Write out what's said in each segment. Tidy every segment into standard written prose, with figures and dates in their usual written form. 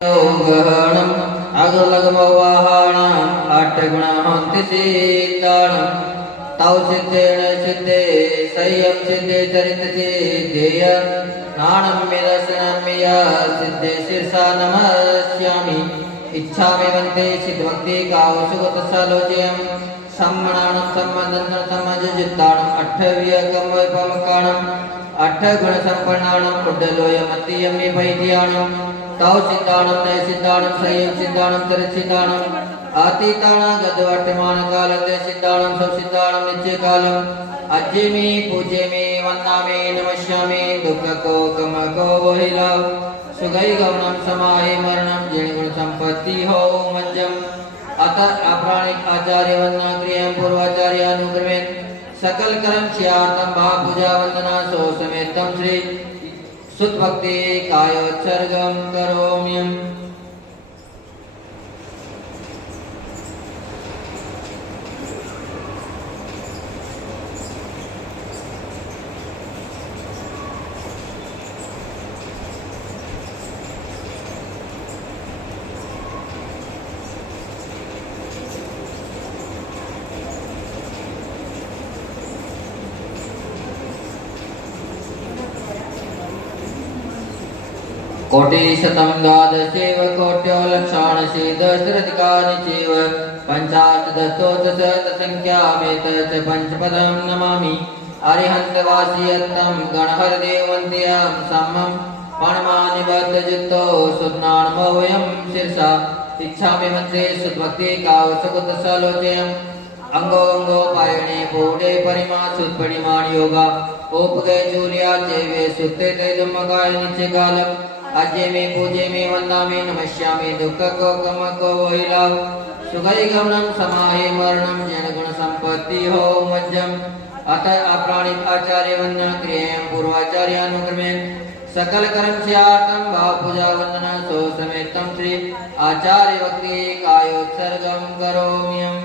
गहणम् अगलगमवाहणम् अट्टगुणहन्ति सीताणम् तौ सिद्धेन सिद्धे संयम सिद्धे चरित सिद्धेय नाणं विदर्शनं या सिद्धे शीर्षा नमस्यामि इच्छामि वन्दे सिद्धभक्ति कावसुगतसालोचयम् सम्मणानं सम्मदन्तं समजजित्ताणम् अट्ठव्यकमवैपमकाणम् अट्ठगुणसम्पन्नाणम् कुड्डलोयमतीयमि वैद्याणम् तौ सिद्धाणं नय सिद्धाणं संयम सिद्धाणं चरित सिद्धाणम् आतीताणं गतवर्तमान कालते सिद्धाणं सब सिद्धाणं नित्य कालम् अज्जेमि पूज्येमि वन्दामि नमस्यामि दुःखको गमको वहिलाव सुगै गौणं समाहि मरणं जिणगुण संपत्ति हो मज्जम् अतः अप्राणिक आचार्य वंदना क्रियं पूर्वाचार्य अनुक्रमेण सकल कर्म स्यार्थं भाव पूजा वंदना सो समेतं श्री सुत भक्ति कायोत्सर्गं करोम्यहम्। कोटिशतं द्वादशैव कोट्यो लक्षाणशि दशरथिकानि चैव पञ्चाशदशोत्तरशतसङ्ख्यामेतच्च पञ्चपदं नमामि अरिहन्तवासियत्तं गणहरदेवन्त्यां सम्मं पणमानिबद्धजित्तो सुप्नाणमोऽयं शीर्षा इच्छामि मन्त्रे सुतभक्ति कावसकुतसलोचयम् अंगोपायणे पूर्णे परिमा सुत्परिमाण योगा उपगय चूर्या चैवे सुत्ते तेजमगाय नित्यकालम् अज्जेमि पूज्येमि वन्दामि नमस्यामि दुःखको गमको वहिलाव सुगै गमनं समाहि मरणं जनगुण संपत्ति हो मज्जम् अतः अप्राणिक आचार्य वंदना क्रियं पूर्वाचार्य अनुक्रमेण सकल कर्म स्यार्थं भाव पूजा वंदना सो समेतं श्री आचार्य भक्ति कायोत्सर्गं करोम्यहम्।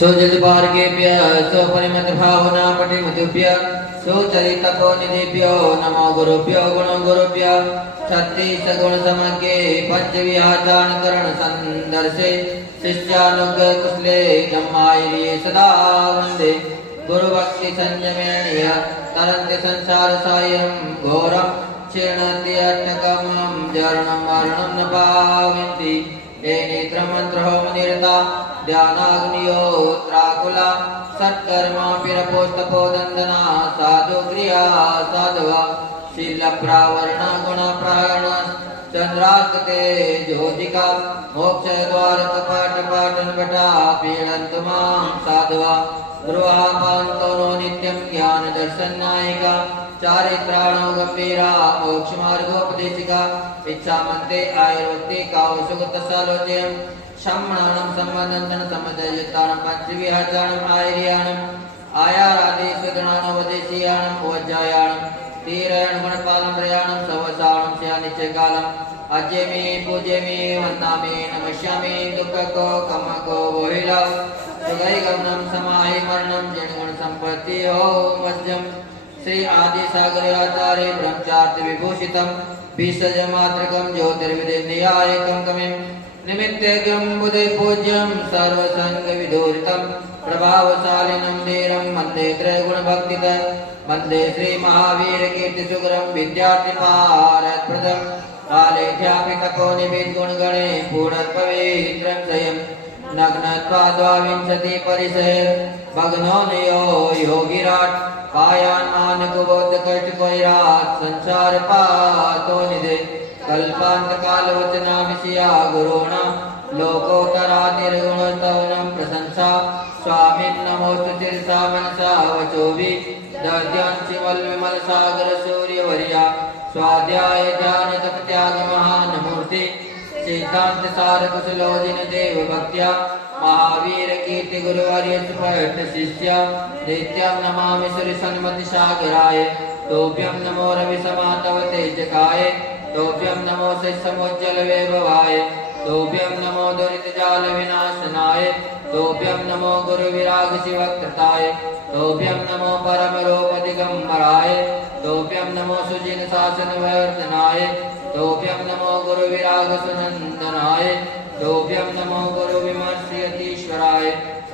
सुजदपार्गेभ्य स्वपरिमत भावना पटिमतुभ्य सुचरितपो निधिभ्यो नमो गुरुभ्यो गुणगुरुभ्य छत्तीस गुण समज्ञे पंचविहाचारण संदर्शे शिष्यानुग्रह कुशले जम्मायिरे सदा वंदे गुरुभक्ति संयमेणीय तरन्ति संसार सायं घोरं क्षीणन्ति अट्टकमं जरणं मरणं न पावन्ति ये नेत्रमन्त्रहोमनिरता ध्यानाग्नियोत्राकुला सत्कर्मा पिरपोस्तपोदन्दना साधुक्रिया साधवा शीलप्रावरणा गुणप्रायणा चन्द्रार्कते ज्योतिका मोक्षद्वारकपाटपाटनपटा पीडन्तु मां साधवा गृहापान्तो नो नित्यं ज्ञानदर्शननायिका चारित्राणो गंभीरा मोक्षमार्गोपदेशिका इच्छामन्ते आयुर्वक्ति कावसुगतसालोचयम् सम्मणानं सम्मदन्तं समजयतानं पञ्चविहाचारणम् आयर्याणम् आयारादेशगणानोपदेशीयाणम् वज्जायाणम् तीरायण गुणपालं प्रयाणं सवसाणं स्यानित्यकालम् अज्जेमि पूज्येमि वन्दामि नमस्यामि दुःखको गमको वहिलाव सुगै गमनं समाहि मरणं जनगुण संपत्ति हो मज्जम् श्री आदि सागर आचार्य ब्रह्मचार्य विभूषितं बीजमात्रकं ज्योतिर्विदे न्यायकं कमिं निमित्तेकं बुधे पूज्यं सर्वसंग विदूरितं प्रभावशालिनं धीरं वन्दे त्रयगुणभक्तितं वन्दे श्री महावीर कीर्ति सुगरं विद्यार्थिपारप्रदं कालेध्यापि तपोनिमित गुणगणे पूर्णत्ववित्रं स्वयं नग्नत्वाद्वाविंशति परिसर भग्नो नियो योगिराट कायान्मानकुबोधकष्टपैरात् संसार पातो निधे कल्पांत कालवचना विषया गुरुणा लोकोत्तरातिर्गुणस्तवनं प्रशंसा स्वामिन् नमोस्तु चिरसा मनसा वचोभि दद्यांसि वल्विमल सागर सूर्यवर्या स्वाध्याय ध्यान तप त्याग महान मूर्ति श्री सिद्धांत सार कुशलोजिन देव भक्त्या महावीर कीर्ति गुरुवर्य सुपठ शिष्य नित्यं नमामि सूर्य सन्मति सागराय तोभ्यं नमो रवि समातव तेजकाय तोभ्यं नमो समुज्जल वैभवाय तोभ्यं नमो दुरित जाल विनाशनाय तोभ्यं नमो गुरु विराग शिवकृताय तोभ्यं नमो परम रूप दिगंबराय तोभ्यं नमो सुजिन शासन वर्धनाय तोभ्यं नमो गुरु विराग सुनंदनाय तोभ्यं नमो गुरु विमर्शयतीश्वराय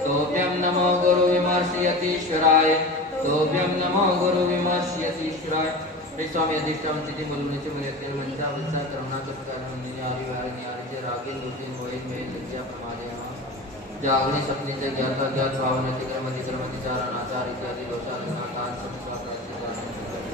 तोभ्यं नमो गुरु विमर्शयतीश्वराय तोभ्यं नमो गुरु विमर्शयतीश्वराय स्वामी अधिष्ठान स्थिति मुलुने से मेरे तेल वंशा वंशा करुणा करुणा निन्या आरि वार नियारि से रागे दूसरे होए में लज्जा प्रमादे जागने सपने से ज्ञाता ज्ञात भावना अधिक्रम अधिचारण आचार इत्यादि दोषा लग्नाकार समस्या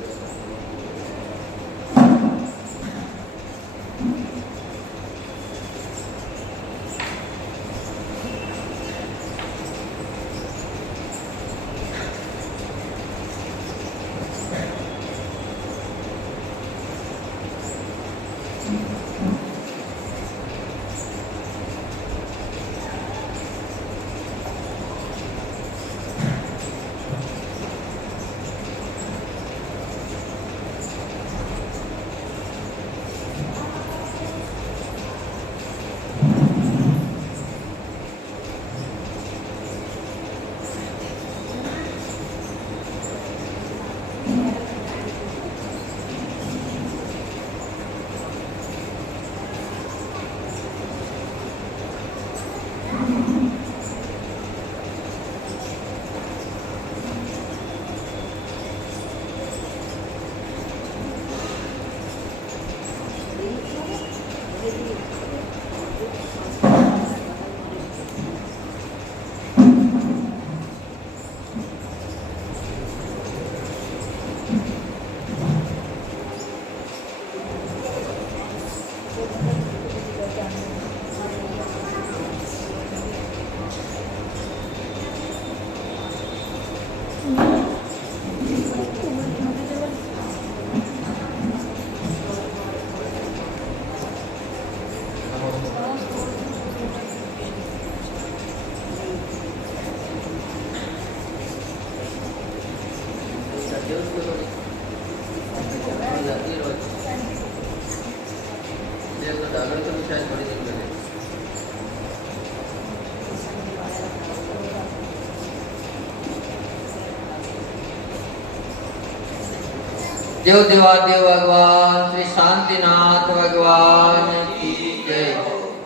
देव देवादेव भगवान श्री शांतिनाथ भगवान की जय।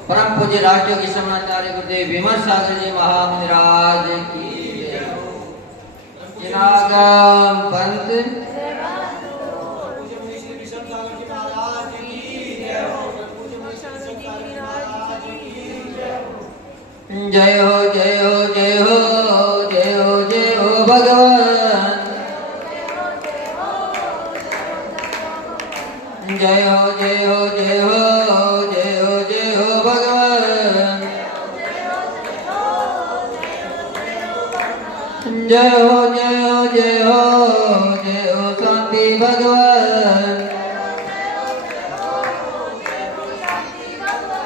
परम पूज्य राष्ट्रीय की समाचार्य गुरुदेव विमल सागर जी महाराज की जय। जिनागम पंत जय हो जय हो जय हो जय हो जय हो भगवान जय हो जय हो जय हो जय हो जय हो भगवान जय हो जय हो जय हो जय हो शांति भगवान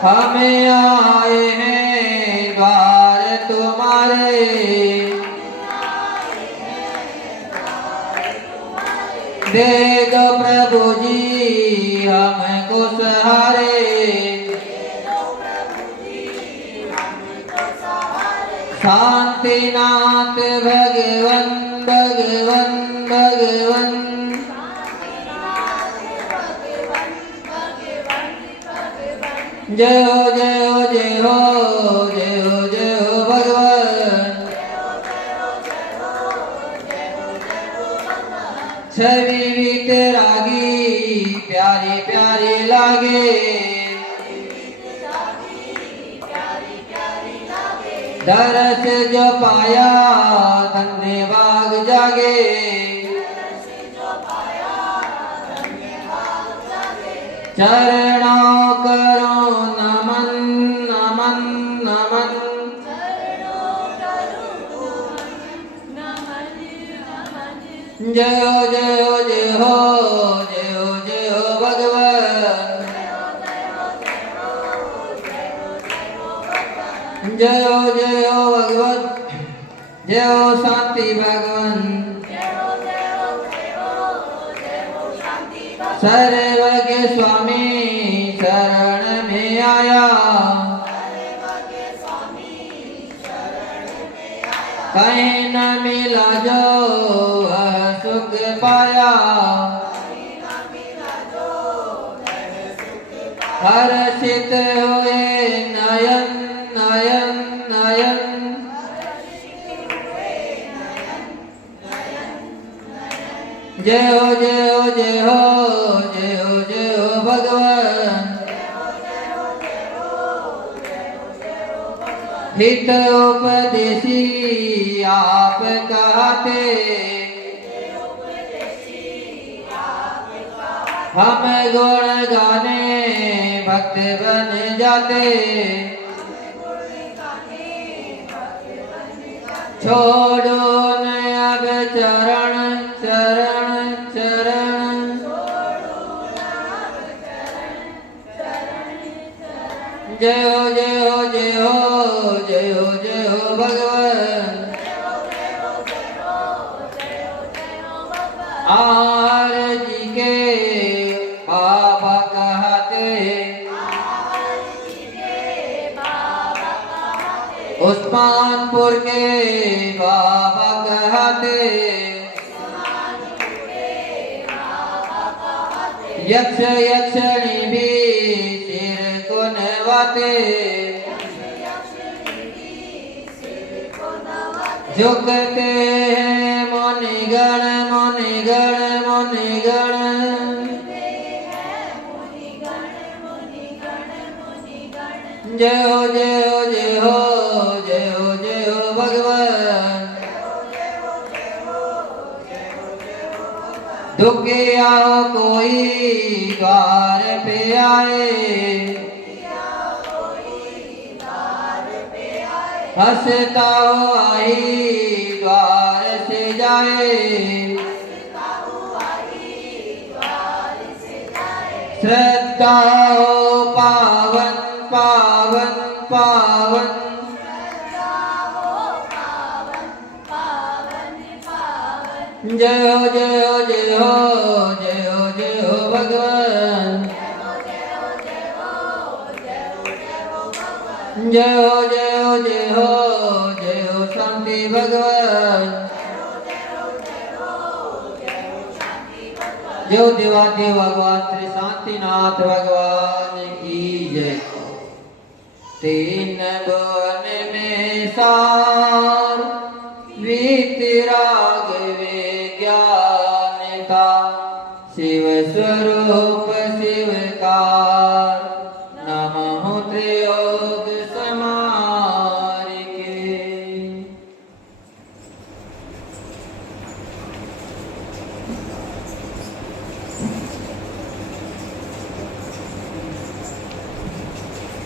हमें आए हैं द्वार तुम्हारे दे दो प्रभु जी हमको सहारे शांतिनाथ भगवन भगवन भगवन जय हो जय हो जय हो जय हो जय हो भगवान छवि वितरागी प्यारी प्यारी लागे दरस जो पाया धन्य बाग जागे चरणों करो नमन नमन नमन जय हो जय हो जय हो जय हो जय हो भगवान जय हो भगवत, जय हो शांति भगवान। सर्व के स्वामी शरण में आया, कहीं न मिला जो वह सुख पाया। हर्षित हुए नयन नयन नयन, जय हो जय हो जय हो जय हो जय हो भगवान। हित उपदेशी आप कहते, हम गुण गाने भक्त बन जाते। छोड़ो न अब चरण चरण चरण, जय हो जय हो जय हो जय हो जय हो भगवान। आर जी के बाबा कहते, उस्मानपुर के बाबा कहते, यक्ष यक्षिणी भी सिर को नवाते। झुकते हैं मुनिगण मुनिगण मुनिगण, जय हो जय हो जय हो जय हो जय हो भगवान। दुखिया हो कोई द्वार पे आए, हंसता हो आई द्वार से जाए। श्रद्धा हो पावन पावन पावन, जय हो जय हो जय हो जय हो जय हो भगवान। जय हो जय हो जय हो जय हो शांति भगवान। जय हो देवादेव भगवान श्री शांतिनाथ भगवान की जय। तीन भुवन में सार वीतराग विज्ञान का, शिव स्वरूप शिवकार नमः त्रियोग समार के।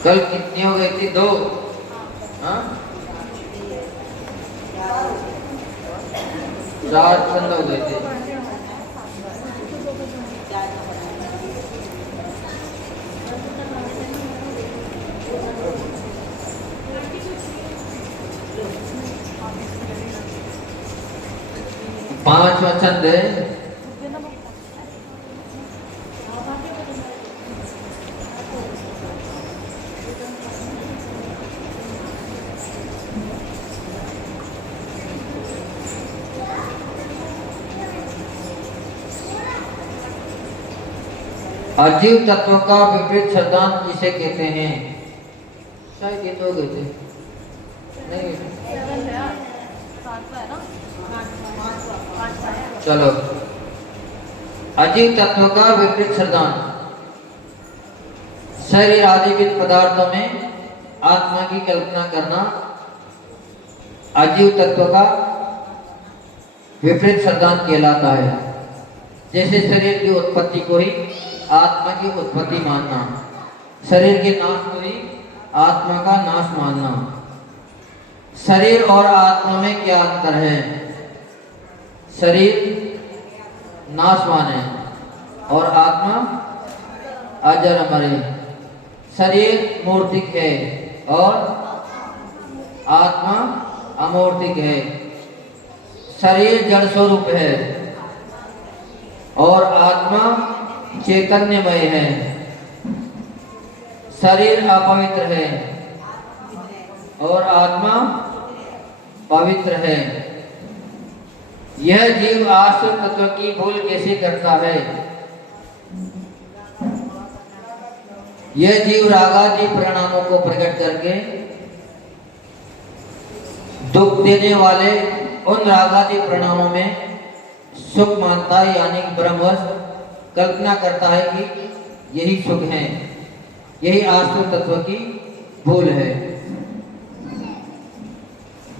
कल कितनी हो गई थी? 2। हाँ 4 बंद हो गए थे। पांचवा छंद है अजीव तत्व का विपरीत शब्दांत किसे कहते हैं? शायद ये 2 गए थे नहीं। चलो, अजीव तत्व का विपरीत शब्दांत। शरीर आदि के पदार्थों में आत्मा की कल्पना करना अजीव तत्व का विपरीत शब्दांत कहलाता है। जैसे शरीर की उत्पत्ति को ही आत्मा की उत्पत्ति मानना, शरीर के नाश को ही आत्मा का नाश मानना। शरीर और आत्मा में क्या अंतर है? शरीर नाशवान है और आत्मा अजर अमर है। शरीर मूर्तिक है और आत्मा अमूर्तिक है, शरीर जड़ स्वरूप है और आत्मा चैतन्यमय है। शरीर अपवित्र है और आत्मा पवित्र है। यह जीव आश्रित तत्व की भूल कैसे करता है? यह जीव रागादि परिणामों को प्रकट करके दुख देने वाले उन रागादि परिणामों में सुख मानता है, यानी ब्रह्मवश कल्पना करता है कि यही सुख है। यही आश्रित तत्व की भूल है।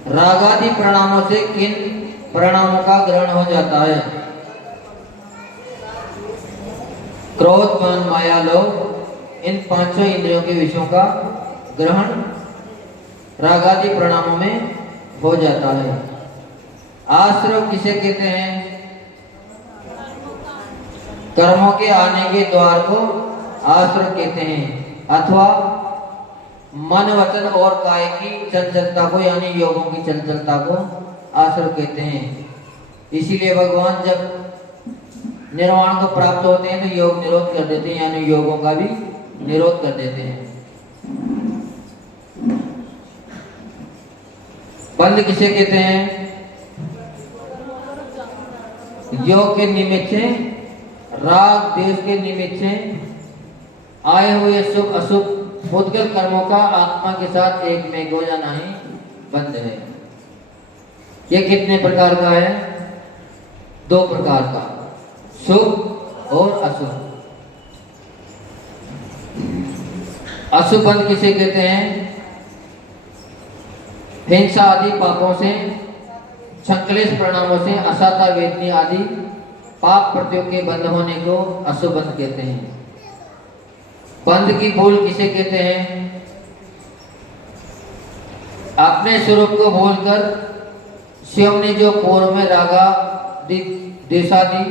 रागादि परिणामों से किन परिणामों का ग्रहण हो जाता है? क्रोध, मान, माया, लोभ, इन पांचों इंद्रियों के विषयों का ग्रहण रागादि परिणामों में हो जाता है। आश्रव किसे कहते हैं? कर्मों के आने के द्वार को आश्रव कहते हैं, अथवा मन, वचन और काय की चंचलता को, यानी योगों की चंचलता को आश्रव कहते हैं। इसीलिए भगवान जब निर्वाण को प्राप्त होते हैं तो योग निरोध कर देते हैं, यानी योगों का भी निरोध कर देते हैं। बंध किसे कहते हैं? योग के निमित्त से, राग द्वेष के निमित्त से आए हुए शुभ अशुभ भूतगल कर्मों का आत्मा के साथ एक में हो जाना ही बंध है। यह कितने प्रकार का है? 2 प्रकार का, शुभ और अशुभ। अशुभ बंध किसे कहते हैं? हिंसा आदि पापों से, संकलेश परिणामों से, असाता वेदनी आदि पाप प्रत्यों के बंध होने को अशुभ बंध कहते हैं। बंध की भूल किसे कहते हैं? अपने स्वरूप को भूलकर शिव ने जो पूर्व में रागा द्वेषादि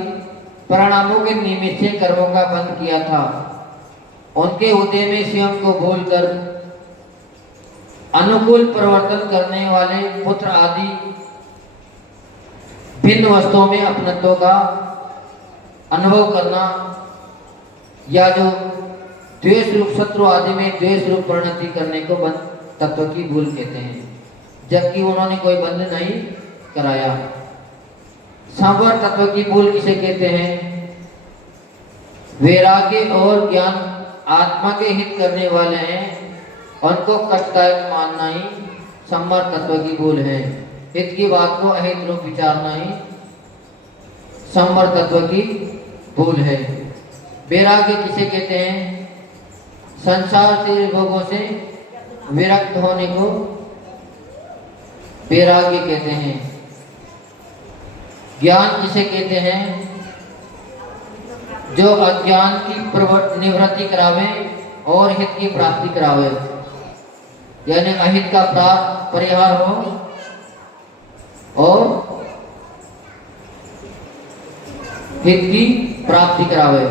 परिणामों के निमित्त से कर्मों का बंध किया था, उनके हृदय में शिव को भूलकर अनुकूल परिवर्तन करने वाले पुत्र आदि भिन्न वस्तुओं में अपनत्व का अनुभव करना, या जो द्वेष रूप शत्रु आदि में द्वेष रूप परिणति करने को बंध तत्व की भूल कहते हैं, जबकि उन्होंने कोई बंध नहीं कराया। संवर तत्व की भूल किसे कहते हैं? वैराग्य और ज्ञान आत्मा के हित करने वाले हैं, उनको कष्टदायक मानना ही संवर तत्व की भूल है। हित की बात को अहित रूप विचारना ही संवर तत्व की भूल है। वैराग्य किसे कहते हैं? संसार से भोगों से विरक्त होने को वैराग्य कहते हैं। ज्ञान किसे कहते हैं? जो अज्ञान की निवृत्ति करावे और हित की प्राप्ति करावे, यानी अहित का प्राप्त परिहार हो और हित की प्राप्ति करावे,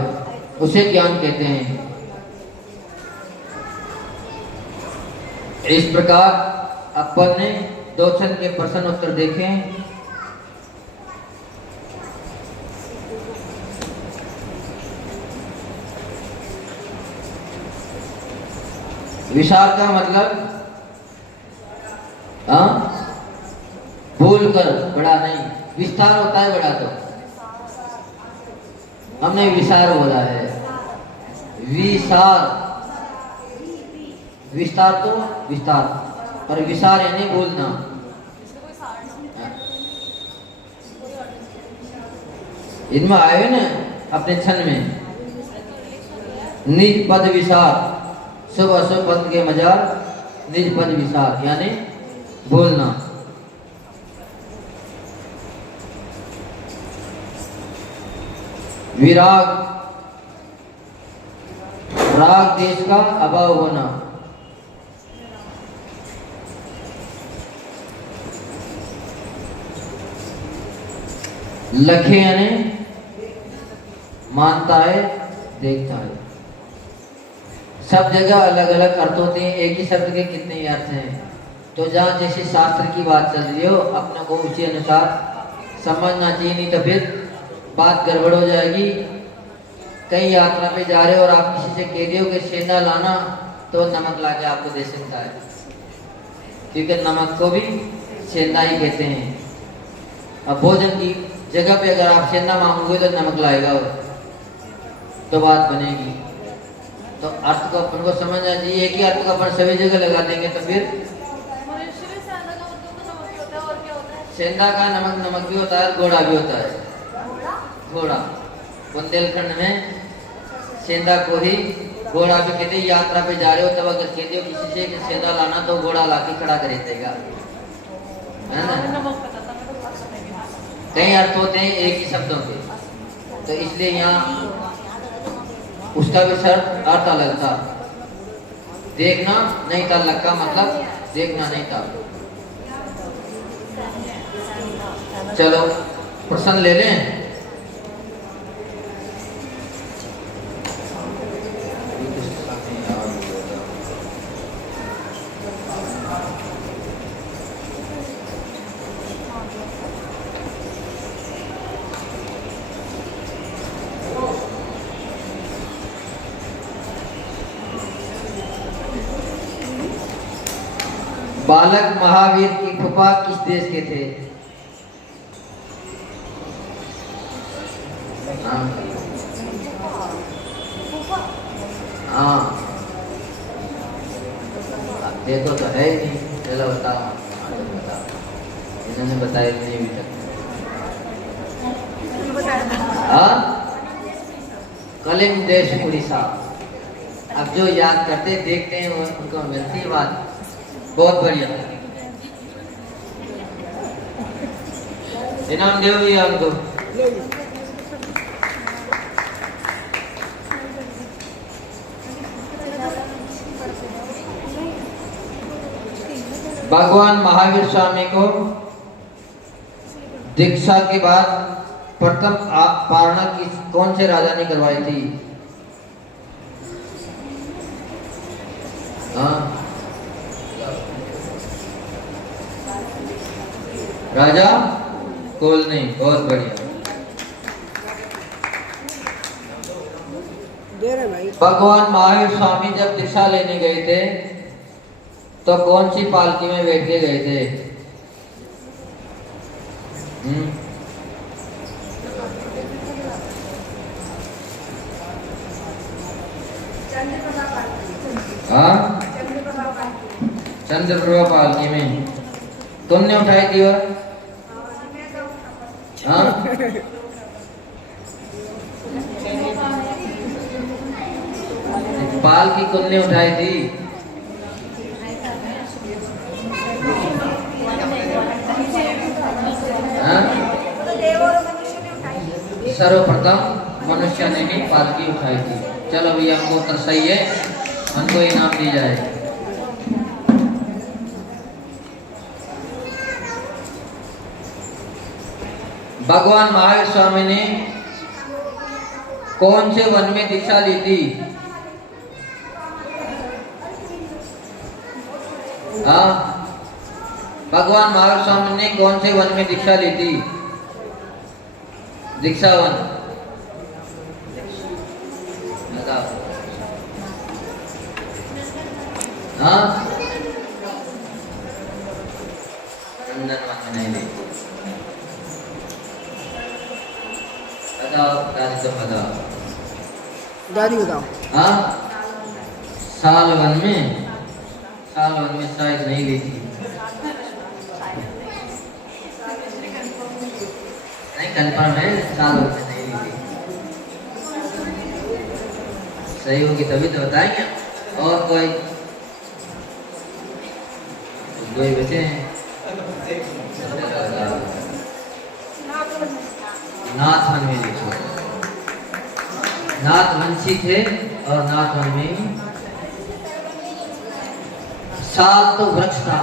उसे ज्ञान कहते हैं। इस प्रकार अपन ने 2 छंद के प्रश्न उत्तर देखे। विशाल का मतलब भूल कर, बड़ा नहीं। विस्तार होता है बड़ा, तो हमने विसार बोला है। विसार, विस्तार तो विस्तार, और विसार यानी भूलना। इनमें आए ना अपने छंद में, निज पद विसार, शुभ अशुभ पद के मजार, निज पद विसार यानी भूलना। विराग, राग देश का अभाव होना। लखे यानी मानता है, देखता है। सब जगह अलग अलग अर्थ होते हैं, एक ही शब्द के कितने ही अर्थ हैं। तो जहाँ जैसे शास्त्र की बात चल रही हो अपने को उसी अनुसार समझना चाहिए, नहीं तो फिर बात गड़बड़ हो जाएगी। कहीं यात्रा पे जा रहे हो और आप किसी से कह दियो कि सेंधा लाना, तो नमक लाके आपको दे सकता है, क्योंकि नमक को भी सेंधा ही कहते हैं। अब भोजन की जगह पे अगर आप सेंधा मांगोगे तो नमक लाएगा वो, तो बात बनेगी। तो अर्थ को अपन को समझना चाहिए। एक ही अर्थ को अपन सभी जगह लगा देंगे तो फिर सेंधा का नमक भी होता है, घोड़ा भी होता है। घोड़ा बुंदेलखंड में सेंधा को ही घोड़ा भी कहते हैं। यात्रा पे जा रहे हो तब अगर कहते हो किसी से कि सेंधा लाना, तो घोड़ा लाके खड़ा कर देगा, है ना। कई अर्थ होते हैं एक ही शब्दों के, तो इसलिए यहाँ उसका भी अर्थ अलग था। देखना नहीं था, लग का मतलब देखना नहीं था। चलो प्रश्न ले लें। बालक महावीर की फूफा किस देश के थे? हाँ देखो तो है ही नहीं। चलो बताओ, इन्होंने बताया नहीं अभी तक। कलिंग देश उड़ीसा। अब जो याद करते देखते हैं उनको मिलती है बात। बहुत बढ़िया, इनाम दो ये हमको। भगवान महावीर स्वामी को दीक्षा के बाद प्रथम पारणा कौन से राजा ने करवाई थी? हाँ राजा कोल नहीं। बहुत बढ़िया। भगवान महावीर स्वामी जब दीक्षा लेने गए थे तो कौन सी पालकी में बैठ के गए थे? हाँ चंद्रप्रभा पालकी में। तुमने उठाई थी वह? हाँ पालकी तुमने उठाई थी? सर्वप्रथम मनुष्य ने ही पालकी उठाई थी। चलो भैया हमको उत्तर सही है, हमको इनाम दी जाए। भगवान महावीर स्वामी ने कौन से वन में दीक्षा ली थी? हाँ भगवान महावीर स्वामी ने कौन से वन में दीक्षा ली थी? दीक्षा वन। हाँ चंदन वन नहीं ली। बताओ दादी, तो बताओ दादी बताओ। हाँ साल वन में शायद नहीं ली थी। नहीं कंफर्म है, साल वन में नहीं ली थी। सही होगी तभी तो बताएंगे। और कोई बचे हैं? नाथवन में लिखो। नाथवंशी थे और नाथवन में साल तो वृक्ष था।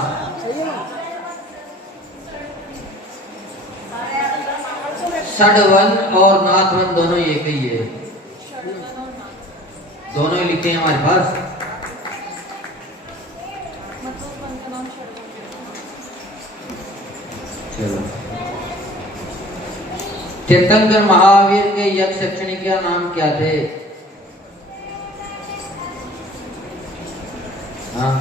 षडवन और नाथवन दोनों एक ही है, दोनों ही लिखे हैं हमारे पास। चलो, तीर्थंकर महावीर के यक्ष यक्षिणी का नाम क्या थे? हाँ,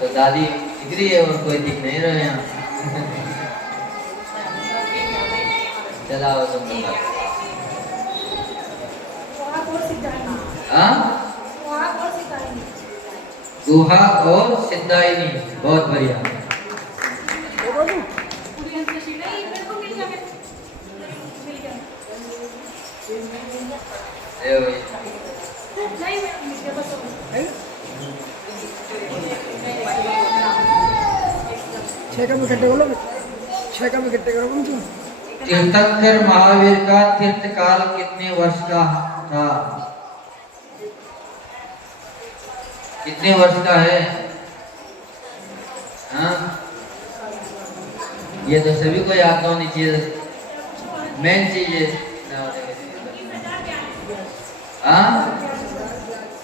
तो दादी दिख रही है और कोई दिख नहीं रहे यहाँ। चलाओ तुम बताओ। हाँ, गुहा और सिद्धायनी, बहुत बढ़िया। तीर्थंकर महावीर का तीर्थ काल कितने वर्ष का था? कितने वर्ष का है? हाँ, ये तो सभी को याद होनी चाहिए, मेन चीज है। हाँ,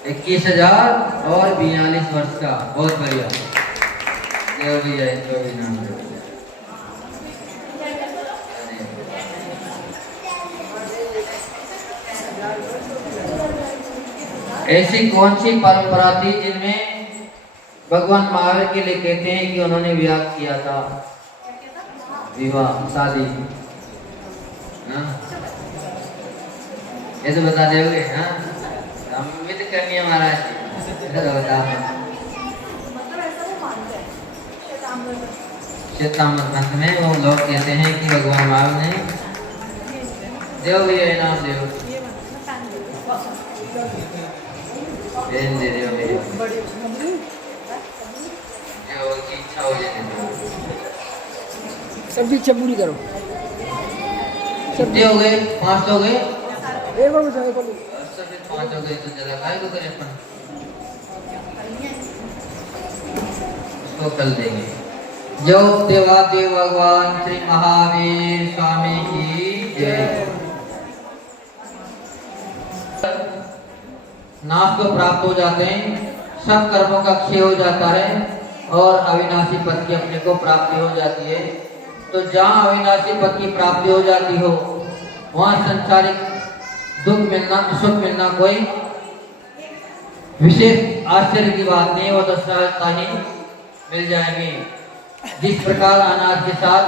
21,000 और 42 वर्ष का, बहुत बढ़िया। जो भी है, जो भी नाम है। ऐसी कौन सी परंपरा थी जिनमें भगवान महावीर के लिए कहते हैं कि उन्होंने विवाह किया था? विवाह, शादी। हाँ, ये तो बता दोगे? हाँ, हम भी तो करनी है महाराज जी, तो बता। श्वेतांबर ग्रंथ में वो लोग कहते हैं कि भगवान महावीर ने देव भी है, नाम देव दे दियो मेरी जो की इच्छा हो जाए। सबकी इच्छा पूरी करो। कितने हो गए? 5 हो गए। एक और बचा, एक और। सब 5 हो गए तो जरा काय को करें अपन, उसको कल देंगे। जो देवादेव भगवान श्री महावीर स्वामी की जय। नाश को प्राप्त हो जाते हैं, सब कर्मों का क्षय हो जाता है और अविनाशी पद की अपने को प्राप्ति हो जाती है। तो जहाँ अविनाशी पद की प्राप्ति हो जाती हो, वहाँ संसारिक दुख मिलना, सुख मिलना कोई विशेष आश्चर्य की बात नहीं है, वो तो सहजता ही मिल जाएगी। जिस प्रकार अनाज के साथ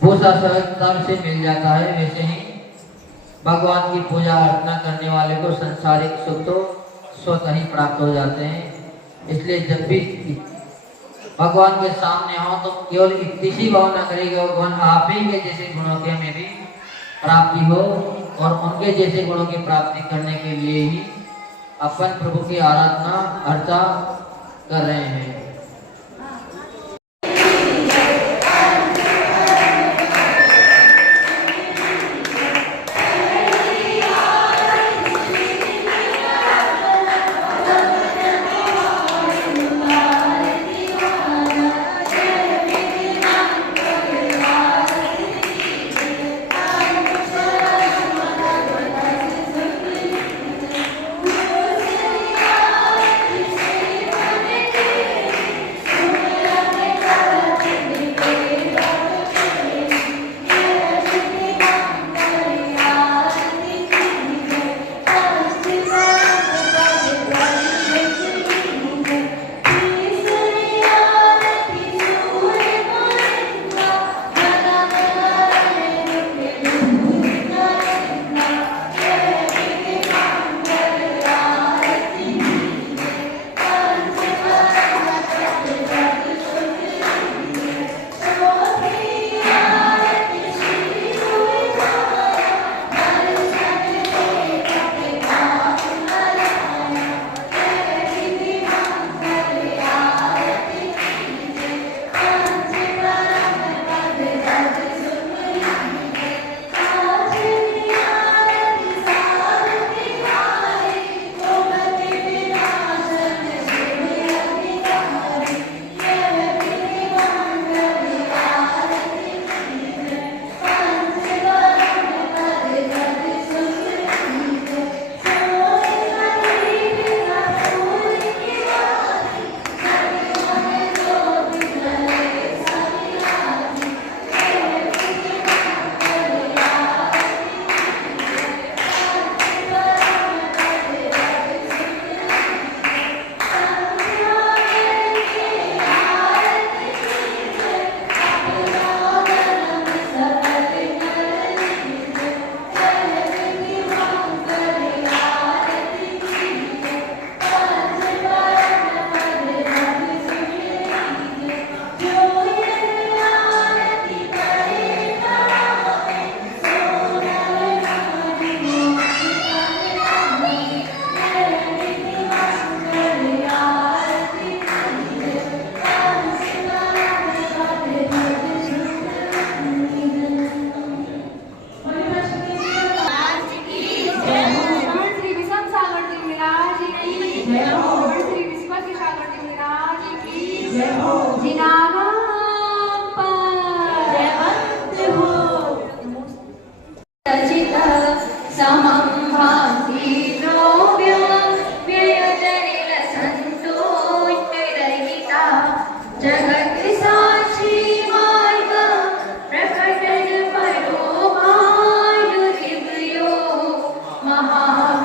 भूसा सहजता से मिल जाता है, वैसे ही भगवान की पूजा अर्चना करने वाले को संसारिक सुख तो स्वतः ही प्राप्त हो जाते हैं। इसलिए जब भी भगवान के सामने हो तो केवल इतनी सी भावना करेगा, भगवान आप ही के जैसे गुणों की हमें भी प्राप्ति हो, और उनके जैसे गुणों की प्राप्ति करने के लिए ही अपन प्रभु की आराधना अर्चा कर रहे हैं।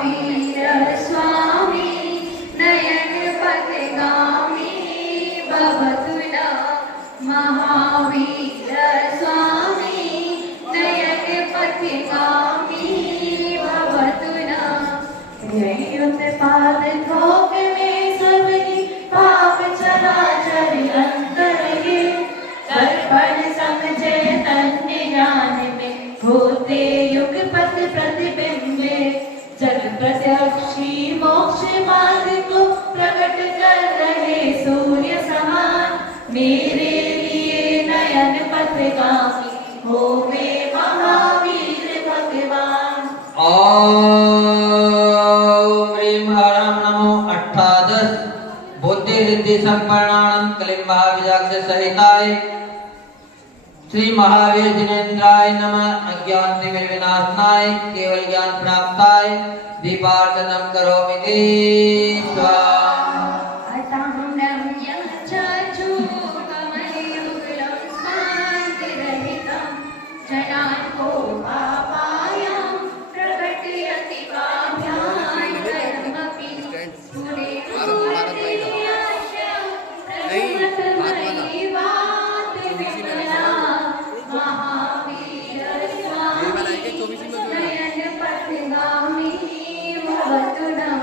महावीर स्वामी नयन पथगामी भवतु नः महावीर स्वामी नयन पथगामी भवतु नः ययुत पाद थोक में सबनी पाप चराचर अंतर ये दर्पण समझे तन्य ज्ञान में होते युग पथ प्रतिबिंबे जग प्रत्यक्षी मोक्ष मार्ग को प्रकट कर रहे सूर्य समान मेरे लिए नयन पथगामी हो वे महावीर भगवान। ओम ह्रीं हरं नमो अष्टादश बुद्धि रिद्धि संपन्नानं कलिं महाविजाक्ष सहिताय श्री महावीर जिनेन्द्राय नमः। अज्ञान तिमिर विनाशनाय केवल ज्ञान प्राप्ताय दीपार्चनं करोमि ते स्वाहा। अतः रम्यं चक्षुकमलयुगलं शान्तिरहितं जनार्को पापायां प्रकटयति काव्यायमपि स्फुरे स्फुरतीयाशं प्रथमतमयी वात विमला महावीर स्वामी नयन पथगामी भवतु नः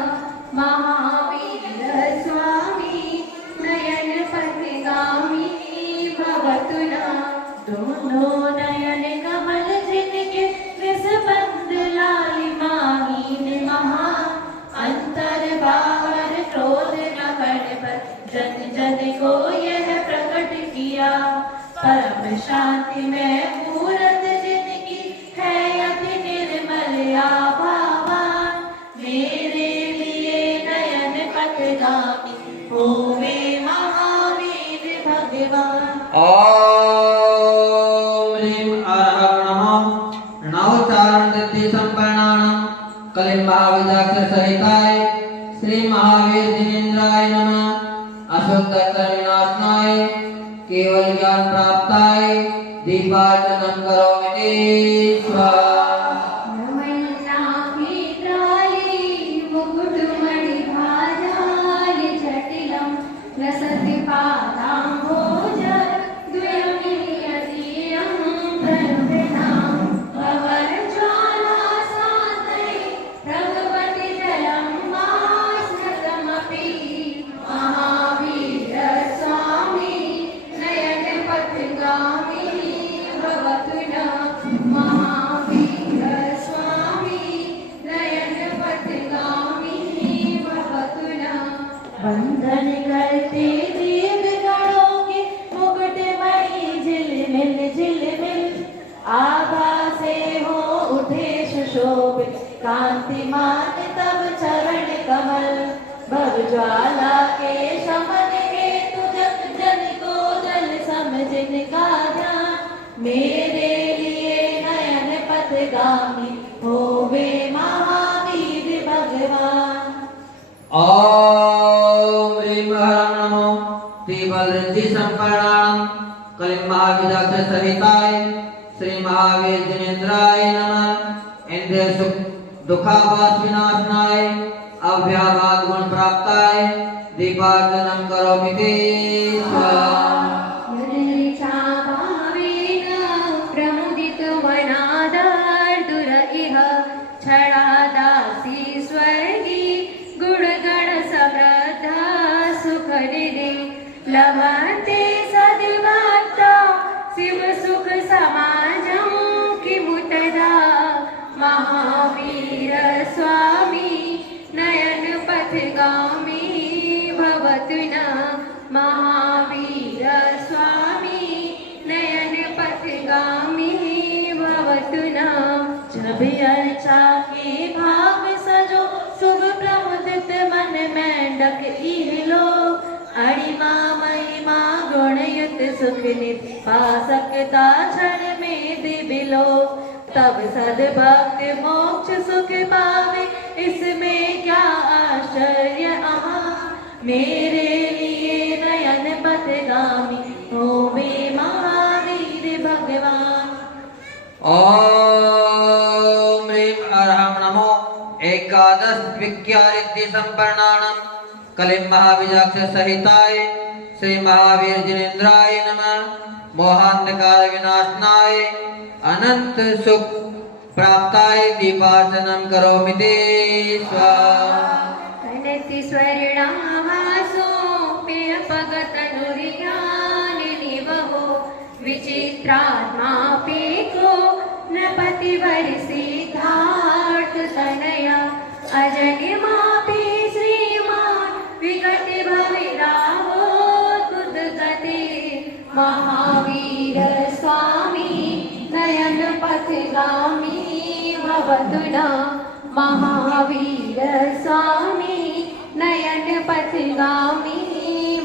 महावीर स्वामी नयन पथगामी भवतु नः। दोनों नयन कमल जिनके रसबंद लालिमाहीन महा अंतर बाहर क्रोध न करने पर जन जन को यह प्रकट किया परम शांति में मूरत जिनकी है अति निर्मल आभावान मेरे लिए नयन पथगामी होवे महावीर भगवान। ओम ह्रीं हरं नमो नवचारण रिद्धि संपन्नानं कलिं महाविजाक्ष सहिताय श्री महावीर जिनेन्द्राय नमः। अशुद्ध विनाशनाय केवल ज्ञान प्राप्ताय दीपार्चनं करोमि ते स्वाहा। नमन्नाभित्राली मुकुटमणिभाराय जटिलं लसति पादाम्भोज द्वयमियतीयं प्रणृणां भवरज्वालासान्तये भगवति जलं वास्नतमपि महावीर स्वामी नयन पथगामी भवतु नः महावीर स्वामी नयन पथगामी भवतु नः। बंधन करते देवगणों के मुकुट मणि झिलमिल आभा से हो उठे सुशोभित कांतिमान तब चरण कमल भव ज्वाला के शमन हेतु जग जन को जल समझिन का ध्यान मेरे लिए नयन पथगामी होवे महावीर भगवान। ओम ह्रीं हरं नमो तीव्र रिद्धि संपन्नानं कलिं महाविजाक्ष सहिताय श्री महावीर जिनेन्द्राय नमः। इंद्रिय सुख दुखाभास विनाशनाय अव्याभात गुण प्राप्ताय दीपार्चनं करोमि ते स्वाहा। यदृच्छाभावेन प्रमुदितवनादार्दुर इह छडादासी स्वर्गी गुणगण समृद्धा सुखनिधि लभन्ते सद्भक्ता शिव सुख समाजं किमुतदा महावीर स्वामी नयन पथगामी भवतु नः महावीर स्वामी नयन पथगामी भवतु नः। जब अर्चा के भाव सजो शुभ प्रमुदित मन में डक इहलो अणिमा महिमा गुणयुत सुख निधि पा सकता क्षण में दिबिलो तब सद्भक्त मोक्ष सुख पावे इसमें क्या आश्चर्य आहा मेरे लिए नयन पथगामी होवे महावीर भगवान। ओम ह्रीं हरं नमो एकादश विज्ञारिद्धि संपर्णाणं कलिं महाविजाक्ष सहिताय श्री महावीर जिनेन्द्राय नमः। मोहान्धकार विनाशनाय अनंत सुख प्राप्ताय दीपार्चनं करोमि ते स्वाहा। कनति स्वर्णाहासो पेयपगतनुर्यान निवहो विचित्रात्मा पेको नृपतिवर सिद्धार्थ तनया अजनिमापि श्रीमान विगति भविराहो तुदगति महावीर स्वामी नयन पथगामी भवतु न महावीर स्वामी नयन पथगामी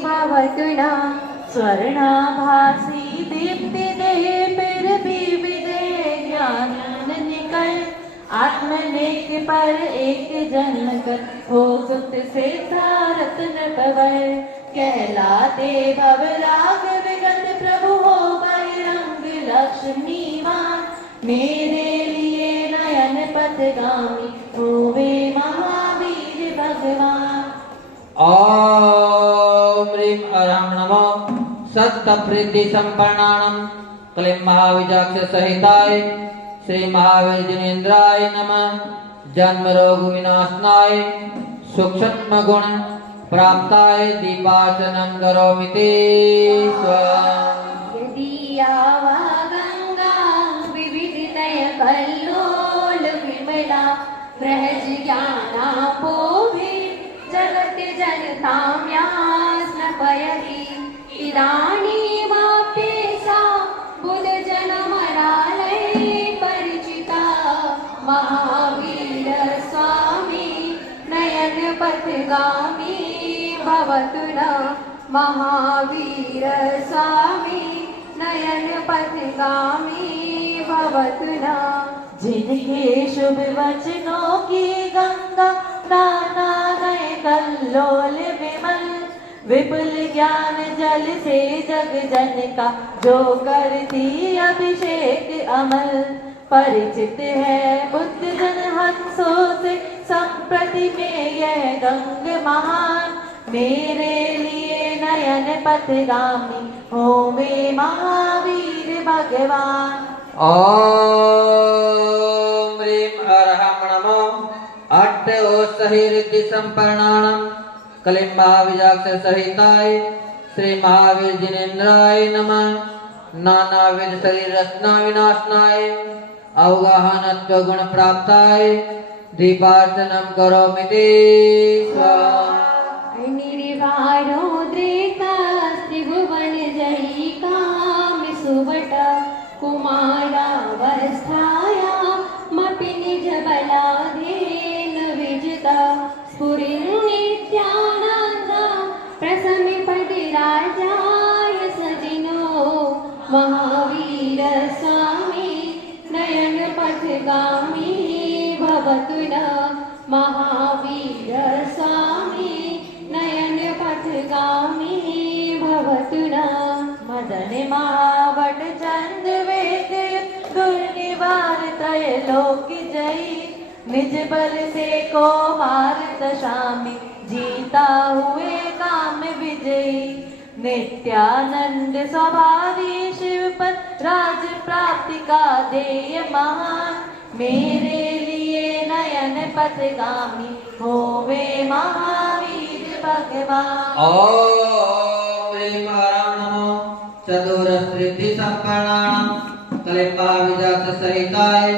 भवतु न। स्वर्णाभासी दीप्ति दे फिर भी विदे ज्ञान निकल आत्मनेक पर एक जन्म कर हो सुत से रत्न पवर कहलाते भव राग विगत प्रभु हो बहिरंग लक्ष्मीवान मेरे लिए नयन पथगामी होवे महावीर भगवान। ओम ह्रीं हरं नमो सत्तप्रीति संपन्नानं क्लीं महाविजाक्ष सहिताय श्री महावीर जिनेन्द्राय नमः। जन्म रोग विनाशनाय सूक्ष्म गुण प्राप्ताय दीपार्चनं करोमि ते स्वाहा। यदि आवा गंगा विविधतय कल्लोल विमला ब्रज ज्ञानापोभि जगत जनताम्यास्न पयति इदानीमाप्येषा बुध जनमरालय परिचिता महावीर स्वामी नयन पथगामी भवतु न महावीर स्वामी नयन पथगामी भवतु न। जिनके शुभ वचनों की गंगा नाना गए कल्लोल विमल विपुल ज्ञान जल से जग जन का जो करती अभिषेक अमल परिचित है बुद्ध जन हंसों से संप्रति में यह गंग महान मेरे लिए नयन पथगामी होवे महावीर भगवान। ओम ह्रीं हरं नमो अट्टोत्सहिरिद्धि संपन्नानं क्लीं महाविजाक्ष सहिताय श्री महावीर जिनेन्द्राय नमः। नानाविध शरीर रचना विनाशनाय अवगाहनत्व गुण प्राप्ताय दीपार्चनं करोमि ते स्वाहा। निर्वाणोद्रेका त्रिभुवन जयिकाम सुवट कुमारावस्थायामपि निज बलादेन विजिता स्फुरिन्नित्यानन्द प्रसमिपतिराजाय सजिनो महावीर स्वामी नयन पथगामी भवतु न महावीर स्वामी नयन पथगामी भवतु न। मदन महावट चंद वेद दुर्निवार त्रैलोक जयी निज बल से को मार दशा में जीता हुए काम विजयी नित्यानंद स्वभावी शिव पर राज प्राप्ति का देय महान मेरे लिए नयन पथगामी होवे महावीर भगवान। ओम ह्रीं हरं नमो चतुरस्त्रिद्धि संपन्नानं क्लीं महाविजाक्ष सहिताय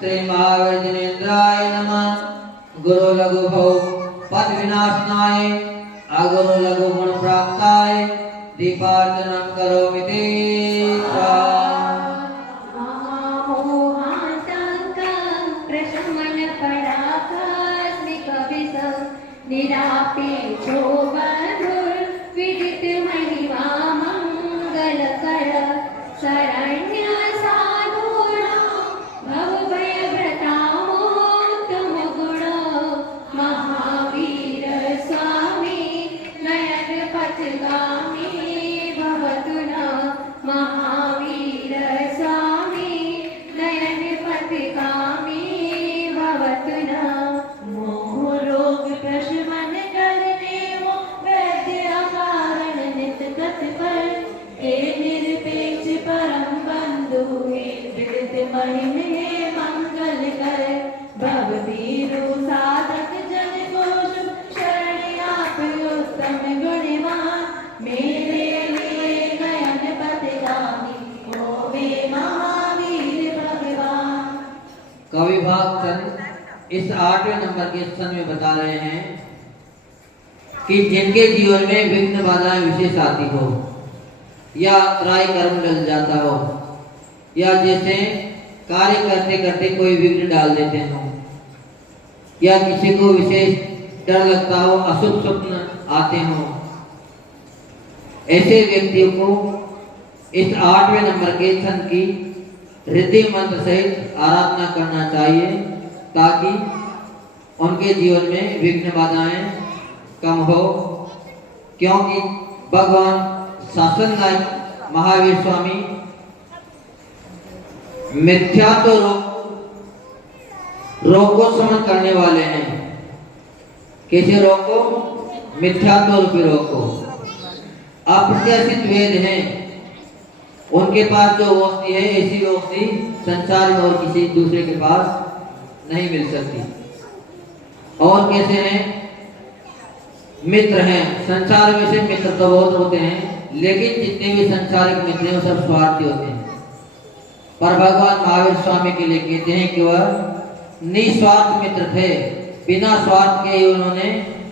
श्री महावीर जिनेन्द्राय नमः। गुरु लघु भव पद विनाशनाय अगुरु लघु गुण प्राप्ताय दीपार्चनं करोमि ते स्वाहा। महामोहान्तकं प्रशमन पराकास्मिकविषं निरापेक्षो बन्धुर्विदित महिमा मङ्गलकर शरण्य साधूनां भवभयभृतामोत्तम गुण महावीर स्वामी नयन पथगामी भवतु न महावीर स्वामी नयन पथगामी भवतु न। मोह इस 8वें नंबर के सन में बता रहे हैं कि जिनके जीवन में विघ्न बाधाएं विशेष आती हो या त्राय कर्म डल जाता हो या जैसे कार्य करते करते कोई विघ्न डाल देते हो या किसी को विशेष डर लगता हो, अशुभ स्वप्न आते हो, ऐसे व्यक्तियों को इस 8वें नंबर के सन की रिद्धि मंत्र सहित आराधना करना चाहिए ताकि उनके जीवन में विघ्न बाधाएं कम हो। क्योंकि भगवान शासन नायक महावीर स्वामी मिथ्यात्व रोग को समन करने वाले हैं। कैसे रोग को? मिथ्यात्व रूपी रोग को। अप्रत्याशित वेद हैं, उनके पास जो औषधि है ऐसी औषधि संसार में और किसी दूसरे के पास नहीं मिल सकती। और कैसे हैं? मित्र हैं। संसार में से मित्र तो बहुत होते हैं, लेकिन जितने भी संसारिक मित्र हैं वो सब स्वार्थी होते हैं। पर भगवान महावीर स्वामी के लिए कहते हैं कि वह निस्वार्थ मित्र थे। बिना स्वार्थ के ही उन्होंने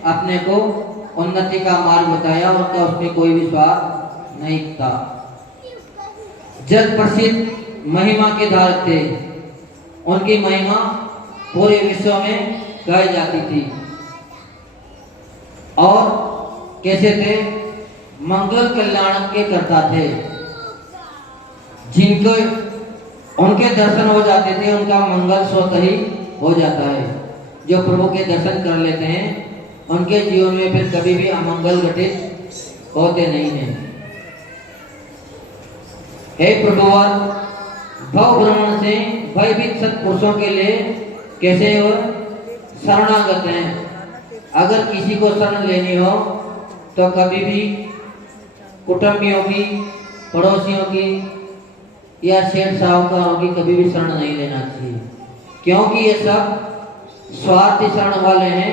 अपने को उन्नति का मार्ग बताया, उनका उसमें कोई भी स्वार्थ नहीं था। जग प्रसिद्ध महिमा के धारक थे, उनकी महिमा पूरे विश्व में गाई जाती थी। और कैसे थे? मंगल कल्याण के करता थे। जिनको उनके दर्शन हो जाते थे उनका मंगल स्वतः ही हो जाता है। जो प्रभु के दर्शन कर लेते हैं उनके जीवन में फिर कभी भी अमंगल घटित होते नहीं हैं। हे प्रभुवर, भव भ्रमण से भयभीत सत्पुरुषों के लिए कैसे और शरणागत हैं। अगर किसी को शरण लेनी हो तो कभी भी कुटुंबियों की, पड़ोसियों की या शेठ साहूकारों की कभी भी शरण नहीं लेना चाहिए, क्योंकि ये सब स्वार्थी शरण वाले हैं,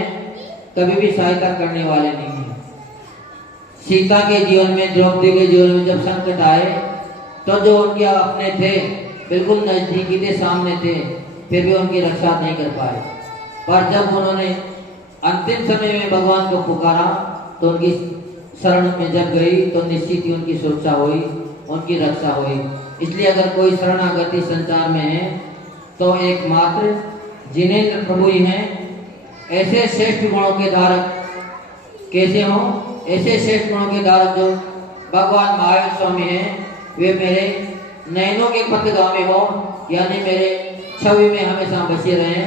कभी भी सहायता करने वाले नहीं हैं। सीता के जीवन में, द्रौपदी के जीवन में जब संकट आए तो जो उनके अपने थे, बिल्कुल नजदीकी थे, सामने थे, फिर भी उनकी रक्षा नहीं कर पाए। पर जब उन्होंने अंतिम समय में भगवान को पुकारा तो उनकी शरण में जब गई तो निश्चित ही उनकी सुरक्षा हुई, उनकी रक्षा हुई। इसलिए अगर कोई शरणागति संसार में है तो एकमात्र जिनेंद्र प्रभु ही हैं। ऐसे श्रेष्ठ गुणों के धारक कैसे हो? ऐसे श्रेष्ठ गुणों के धारक जो भगवान महावीर स्वामी हैं, वे मेरे नयनों के पथगामी हो, यानी मेरे छवि में हमेशा बसे रहें,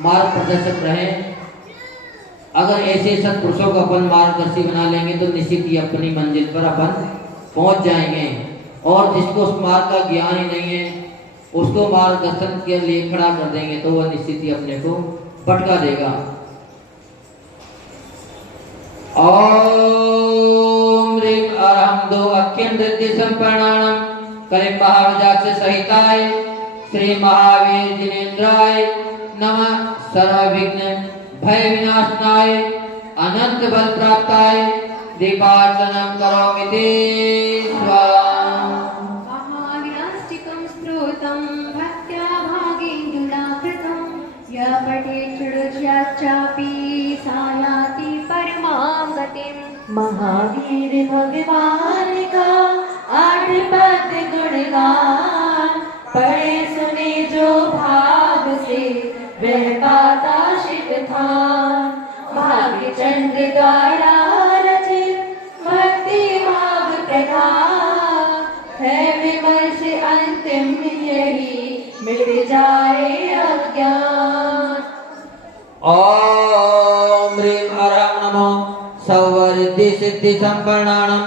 मार्ग प्रदर्शक रहें। अगर ऐसे सत्पुरुषों को अपन मार्गदर्शी बना लेंगे तो निश्चित ही अपनी मंजिल पर अपन पहुंच जाएंगे। और जिसको उस मार्ग का ज्ञान ही नहीं है उसको मार्गदर्शन के लिए खड़ा कर देंगे तो वह निश्चित ही अपने को भटका देगा। ओम ह्रीं अरहं दो अख्यं धृति संप्रणानम कलिं महाविजाक्ष सहिताय श्री महावीर जिनेन्द्राय नमः। सर्वविघ्न भय विनाशनाय अनंत बल प्राप्ताय दीपार्चनं करोमि स्वाहा। महाविनाष्टिकं स्त्रोतं भक्त्या भागेन्दुना कृतं यः पठेत् षोडशाच्चापि सा याति परमां गतिम्। महावीर भगवान का 8 पद गुणगान पढ़े सुने जो भाग से वह पाता शिव थान। भाग्य चंद्र द्वारा रचित भक्ति भाग प्रधान है विमर्श अंतिम यही मिट जाए अज्ञान। ओम ह्रीं अरहं नमो सर्वरिद्धि सिद्धि संपन्नानं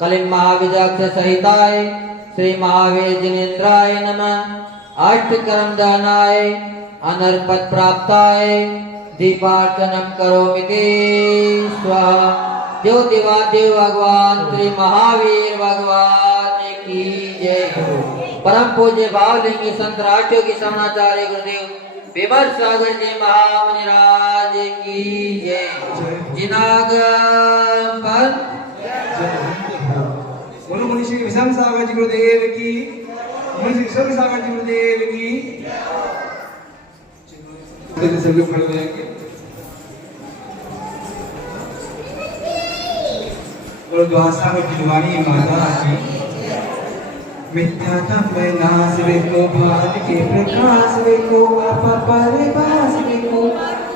कलिं महाविजाक्ष सहिताय श्री महावीर जिनेन्द्राय नमः। अष्टकर्म दानाय अनर्पद प्राप्ताय दीपार्चनं करोमि स्वाहा। ज्योतिवादेव भगवान श्री महावीर भगवान की जय। परम पूज्य भावलिंगी संत राष्ट्रों की समाचार्य गुरुदेव विमल सागर जी महामुनिराज की जय। जिनागम पर बोलो मुनिश्री विषम सागर जी गुरुदेव की, मुनिश्री विषम सागर जी गुरुदेव की। तो सभी पढ़ लेंगे। और द्वासा में भगवानी माता की मिथ्या तम नाश देखो भात के प्रकाश देखो आपा पारे बास देखो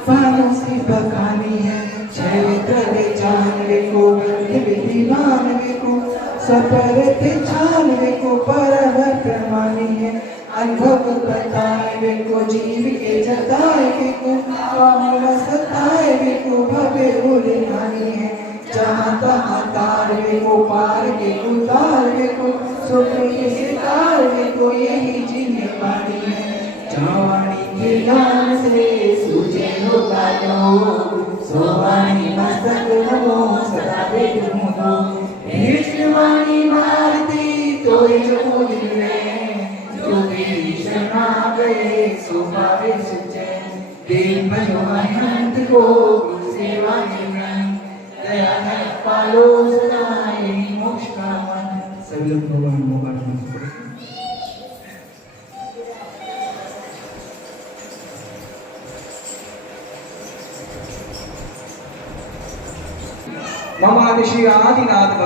पालों से बकानी है चैत्र जान देखो विधिमान देखो सपर थे छान देखो परम प्रमाणी है अनुभव बताए देखो जीव के जताए देखो काम सताए देखो भव्य उड़ानी है जहाँ तहाँ तार देखो पार के उतार देखो सुख के सितार देखो यही जिन्हें पानी है जवानी के ज्ञान से सूझे हो पायो सोवानी मस्तक नमो सदा बेटू नो विष्णुवाणी भारती तो जो दिले जो भी शरणा गए सो पावे सुचैन देव भयो अनंत को सेवा निरंतर दया है पालो सदाए मोक्ष का मन सभी लोग भगवान मुबारक मम आदिश्री आदिनाथ